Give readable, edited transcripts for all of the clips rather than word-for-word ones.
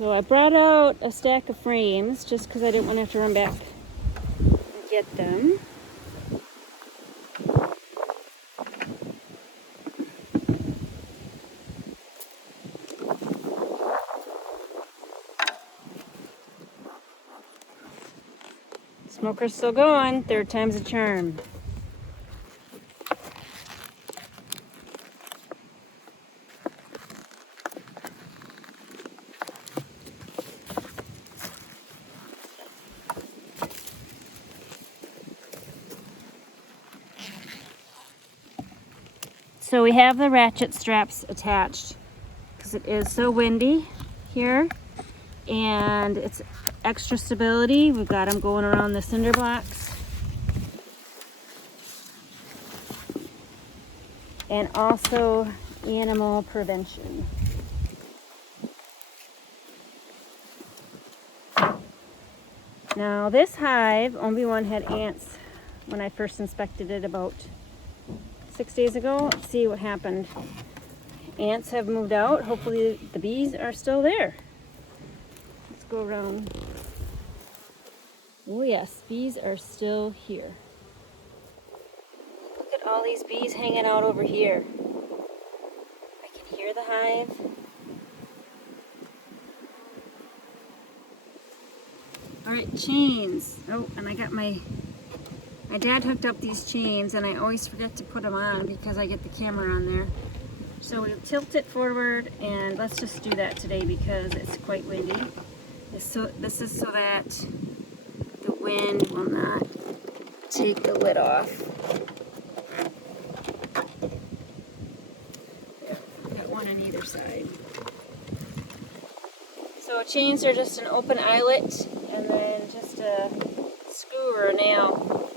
So I brought out a stack of frames just because I didn't want to have to run back and get them. Smoker's still going, third time's a charm. So we have the ratchet straps attached because it is so windy here, and it's extra stability. We've got them going around the cinder blocks, and also animal prevention. Now this hive only one had ants when I first inspected it about 6 days ago. Let's see what happened. Ants have moved out. Hopefully the bees are still there. Let's go around. Oh yes, bees are still here. Look at all these bees hanging out over here. I can hear the hive. All right, chains. Oh, and I got my dad hooked up these chains, and I always forget to put them on because I get the camera on there. So we'll tilt it forward, and let's just do that today because it's quite windy. This is so that the wind will not take the lid off. There, I've got one on either side. So chains are just an open eyelet, and then just a screw or a nail.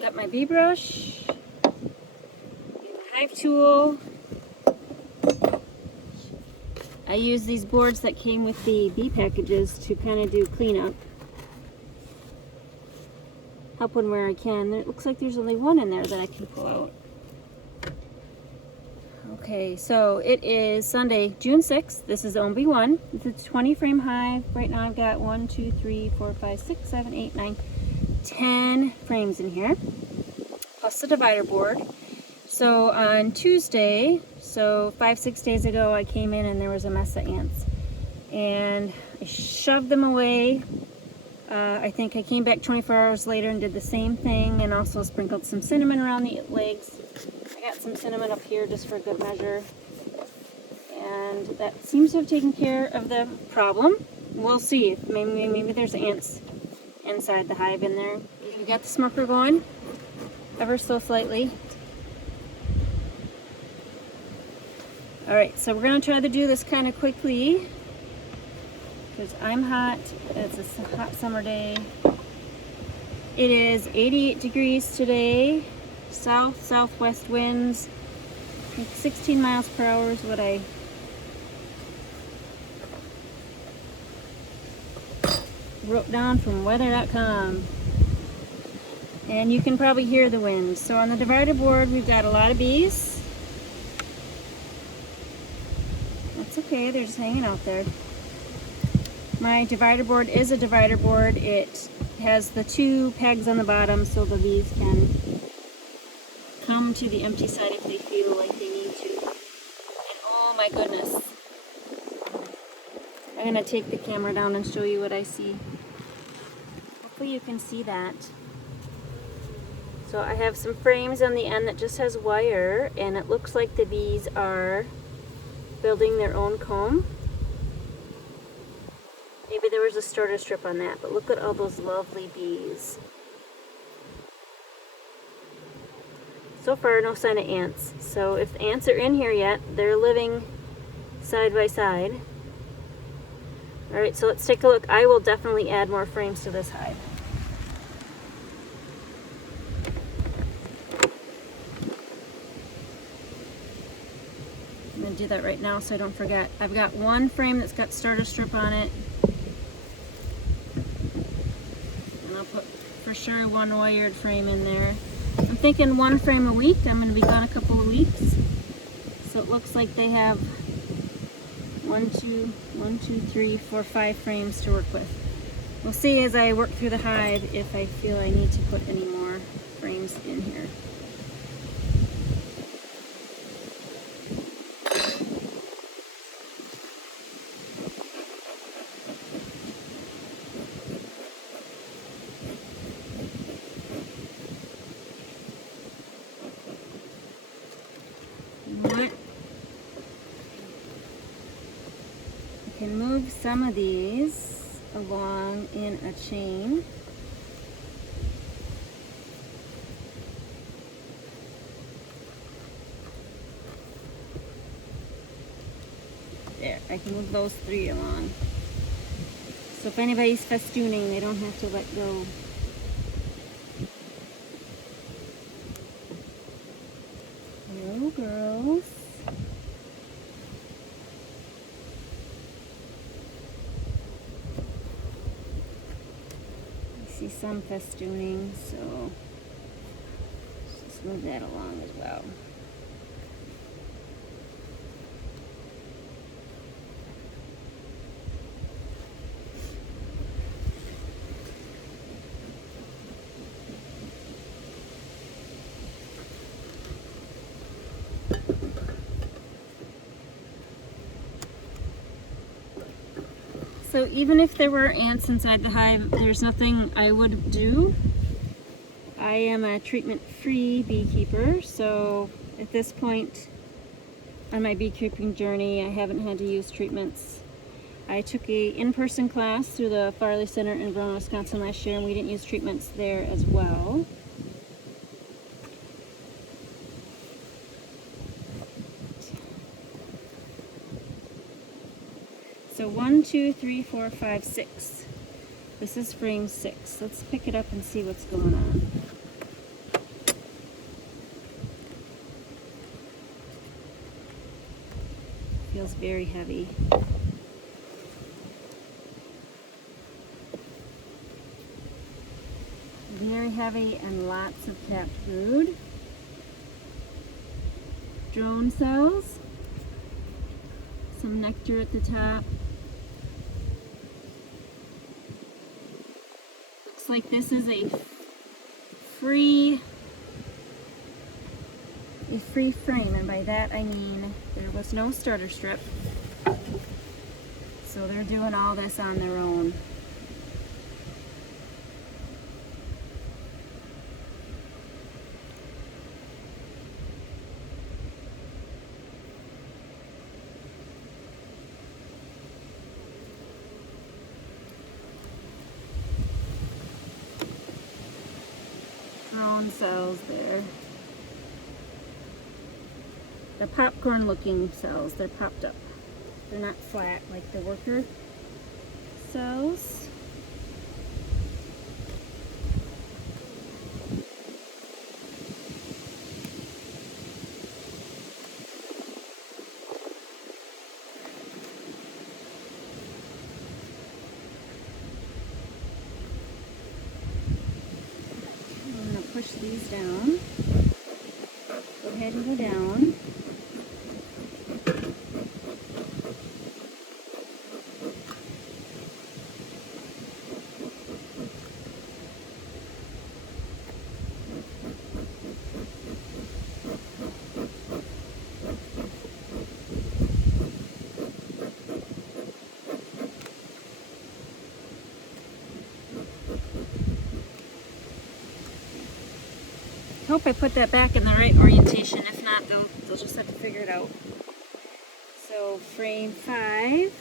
Got my bee brush, hive tool. I use these boards that came with the bee packages to kind of do cleanup. Help one where I can. It looks like there's only one in there that I can pull out. Okay, so it is Sunday, June 6th. This is OMB1. It's a 20 frame hive. Right now I've got 1, 2, 3, 4, 5, 6, 7, 8, 9, 10 frames in here, plus the divider board. So on Tuesday, so 5-6 days ago, I came in and there was a mess of ants, and I shoved them away. I think I came back 24 hours later and did the same thing, and also sprinkled some cinnamon around the legs. I got some cinnamon up here just for good measure, and that seems to have taken care of the problem. We'll see. Maybe there's ants inside the hive in there. We got the smoker going ever so slightly. All right, so we're gonna try to do this kind of quickly because I'm hot. It's a hot summer day. It is 88 degrees today. Southwest winds. I think 16 miles per hour is what I wrote down from weather.com, and you can probably hear the wind. So on the divider board we've got a lot of bees. That's okay, they're just hanging out there. My divider board is a divider board. It has the 2 pegs on the bottom so the bees can come to the empty side if they feel like they need to. And oh my goodness, I'm gonna take the camera down and show you what I see. Hopefully you can see that. So I have some frames on the end that just has wire, and it looks like the bees are building their own comb. Maybe there was a starter strip on that, but look at all those lovely bees. So far, no sign of ants. So if the ants are in here yet, they're living side by side. All right, so let's take a look. I will definitely add more frames to this hive. I'm gonna do that right now so I don't forget. I've got one frame that's got starter strip on it. And I'll put for sure one wired frame in there. I'm thinking one frame a week. I'm gonna be gone a couple of weeks. So So it looks like they have 5 frames to work with. We'll see as I work through the hive if I feel I need to put any more frames in here. I can move some of these along in a chain. There, I can move those 3 along. So if anybody's festooning, they don't have to let go. Hello, girls. I see some festooning, so just move that along as well. So even if there were ants inside the hive, there's nothing I would do. I am a treatment-free beekeeper, so at this point on my beekeeping journey, I haven't had to use treatments. I took a in-person class through the Farley Center in Verona, Wisconsin last year, and we didn't use treatments there as well. So 1, 2, 3, 4, 5, 6. This is frame 6. Let's pick it up and see what's going on. Feels very heavy. Very heavy and lots of capped brood. Drone cells. Some nectar at the top. Looks like this is a free frame, and by that I mean there was no starter strip. So they're doing all this on their own. Drone cells there. They're popcorn looking cells. They're popped up. They're not flat like the worker cells. Push these down. Go ahead and go down. Hope I put that back in the right orientation. If not, they'll just have to figure it out. So frame 5.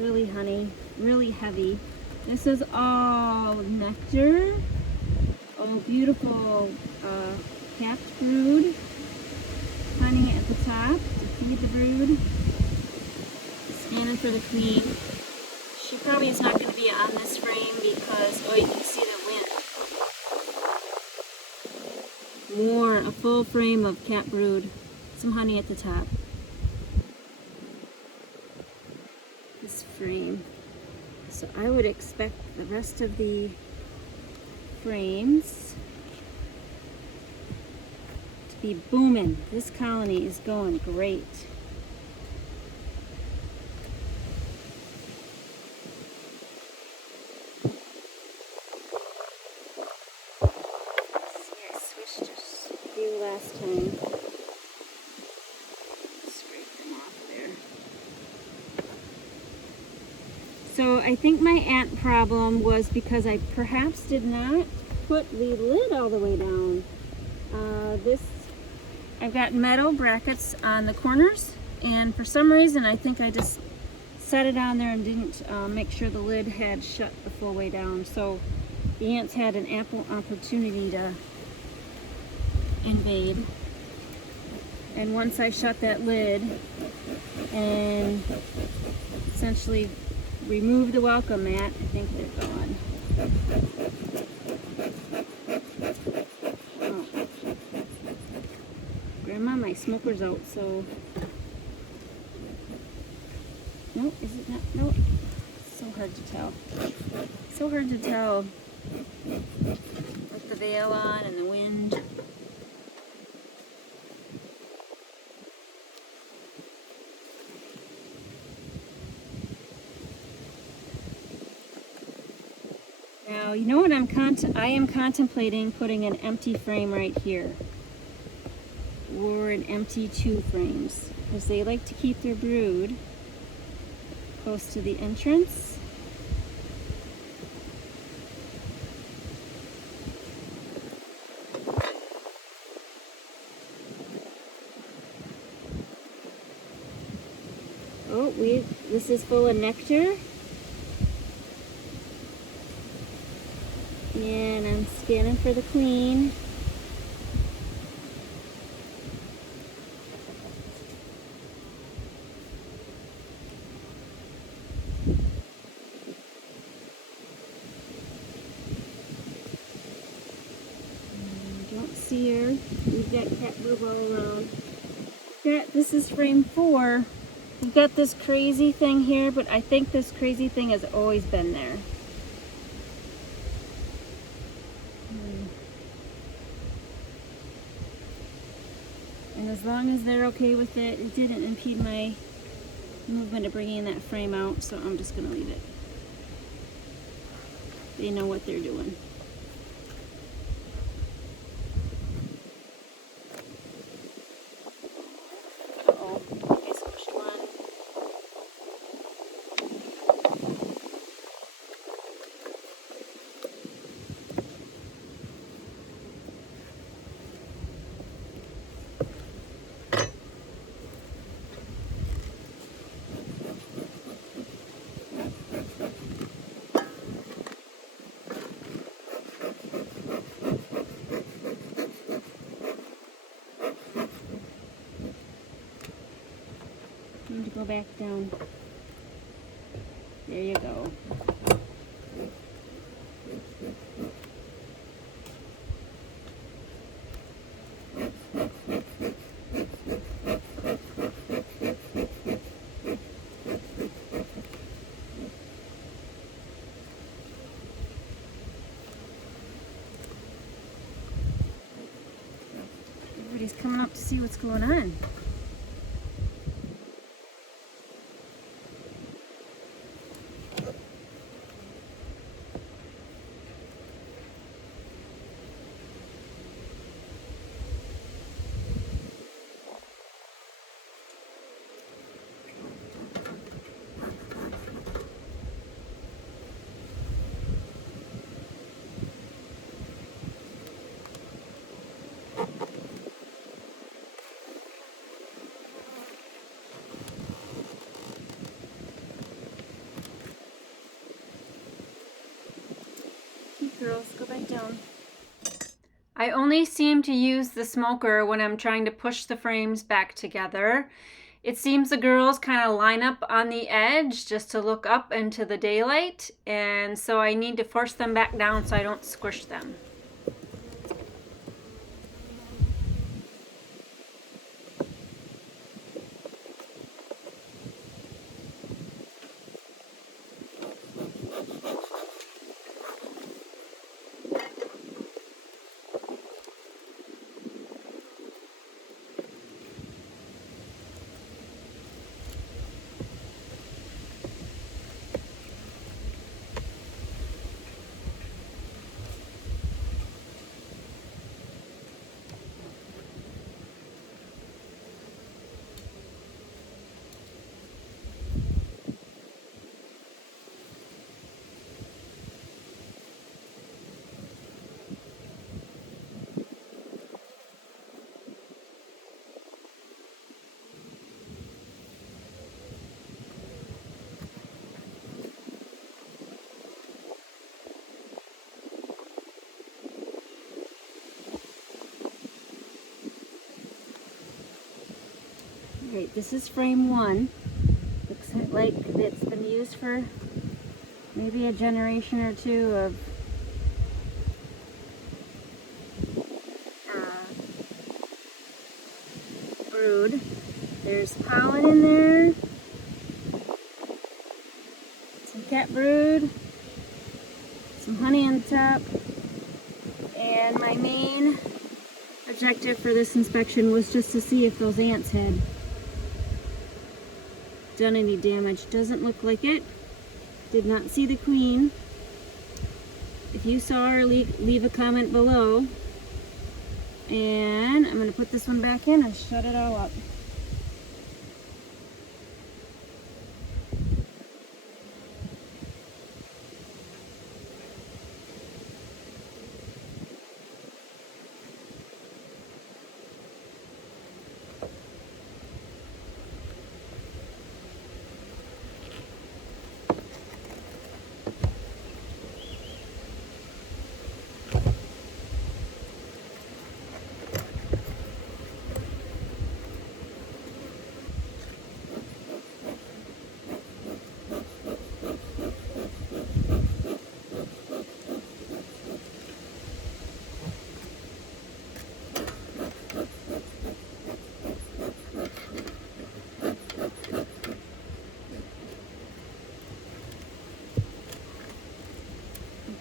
Really honey, really heavy. This is all nectar, all beautiful capped brood, honey at the top to feed the brood, scanning for the queen. She probably is not going to be on this frame because, oh, you can see the wind. more, a full frame of cat brood. Some honey at the top. This frame. So I would expect the rest of the frames to be booming. This colony is going great. See, I switched a few last time. Scrape them off there. So I think my ant problem was because I perhaps did not put the lid all the way down. I've got metal brackets on the corners, and for some reason I think I just set it on there and didn't make sure the lid had shut the full way down. So the ants had an ample opportunity to invade. And once I shut that lid and essentially remove the welcome mat, I think they're gone. Oh. Grandma, my smoker's out, so... No, is it not? No. So hard to tell. So hard to tell. With the veil on and the wind. Now, you know what I am contemplating putting an empty frame right here. Or an empty 2 frames. Because they like to keep their brood close to the entrance. Oh, this is full of nectar. And I'm scanning for the queen. Don't see her. We've got cat brood all around. This is frame 4. We've got this crazy thing here, but I think this crazy thing has always been there. And as long as they're okay with it, it didn't impede my movement of bringing that frame out, so I'm just going to leave it. They know what they're doing. Uh-oh, I squished one. Need to go back down. There you go. Everybody's coming up to see what's going on. Girls, go back down. I only seem to use the smoker when I'm trying to push the frames back together. It seems the girls kind of line up on the edge just to look up into the daylight, and so I need to force them back down so I don't squish them. Okay, this is frame 1. Looks like it's been used for maybe a generation or two of brood. There's pollen in there, some cat brood, some honey on the top, and my main objective for this inspection was just to see if those ants had done any damage. Doesn't look like it. Did not see the queen. If you saw her, leave a comment below. And I'm going to put this one back in and shut it all up.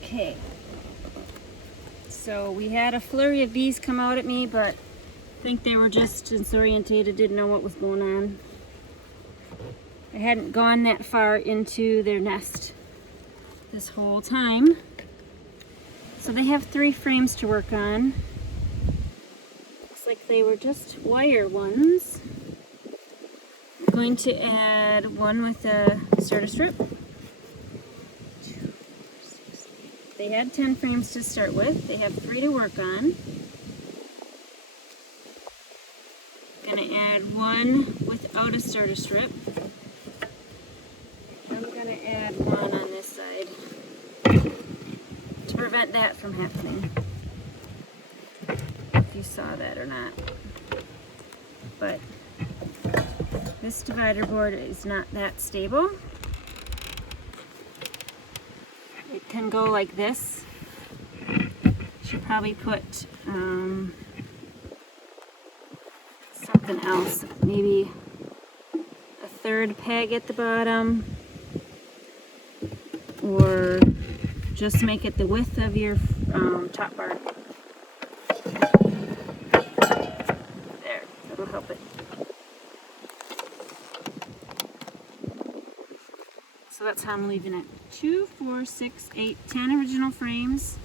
Okay, so we had a flurry of bees come out at me, but I think they were just disorientated, didn't know what was going on. I hadn't gone that far into their nest this whole time. So they have 3 frames to work on. Looks like they were just wire ones. I'm going to add one with a starter strip. They had 10 frames to start with. They have 3 to work on. Gonna add one without a starter strip. I'm gonna add one on this side to prevent that from happening. If you saw that or not. But this divider board is not that stable. It can go like this. Should probably put something else, maybe a 3rd peg at the bottom, or just make it the width of your top bar. There, that'll help it. So that's how I'm leaving it. 2, 4, 6, 8, 10 original frames.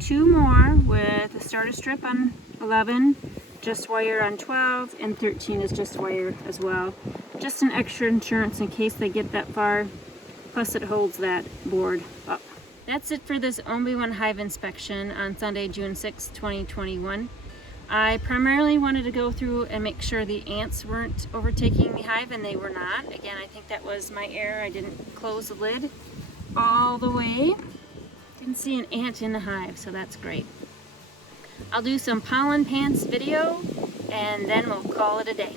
2 more with a starter strip on 11, just wire on 12, and 13 is just wire as well. Just an extra insurance in case they get that far. Plus it holds that board up. That's it for this OMB1 hive inspection on Sunday, June 6, 2021. I primarily wanted to go through and make sure the ants weren't overtaking the hive, and they were not. Again, I think that was my error. I didn't close the lid all the way. Didn't see an ant in the hive, so that's great. I'll do some pollen pants video, and then we'll call it a day.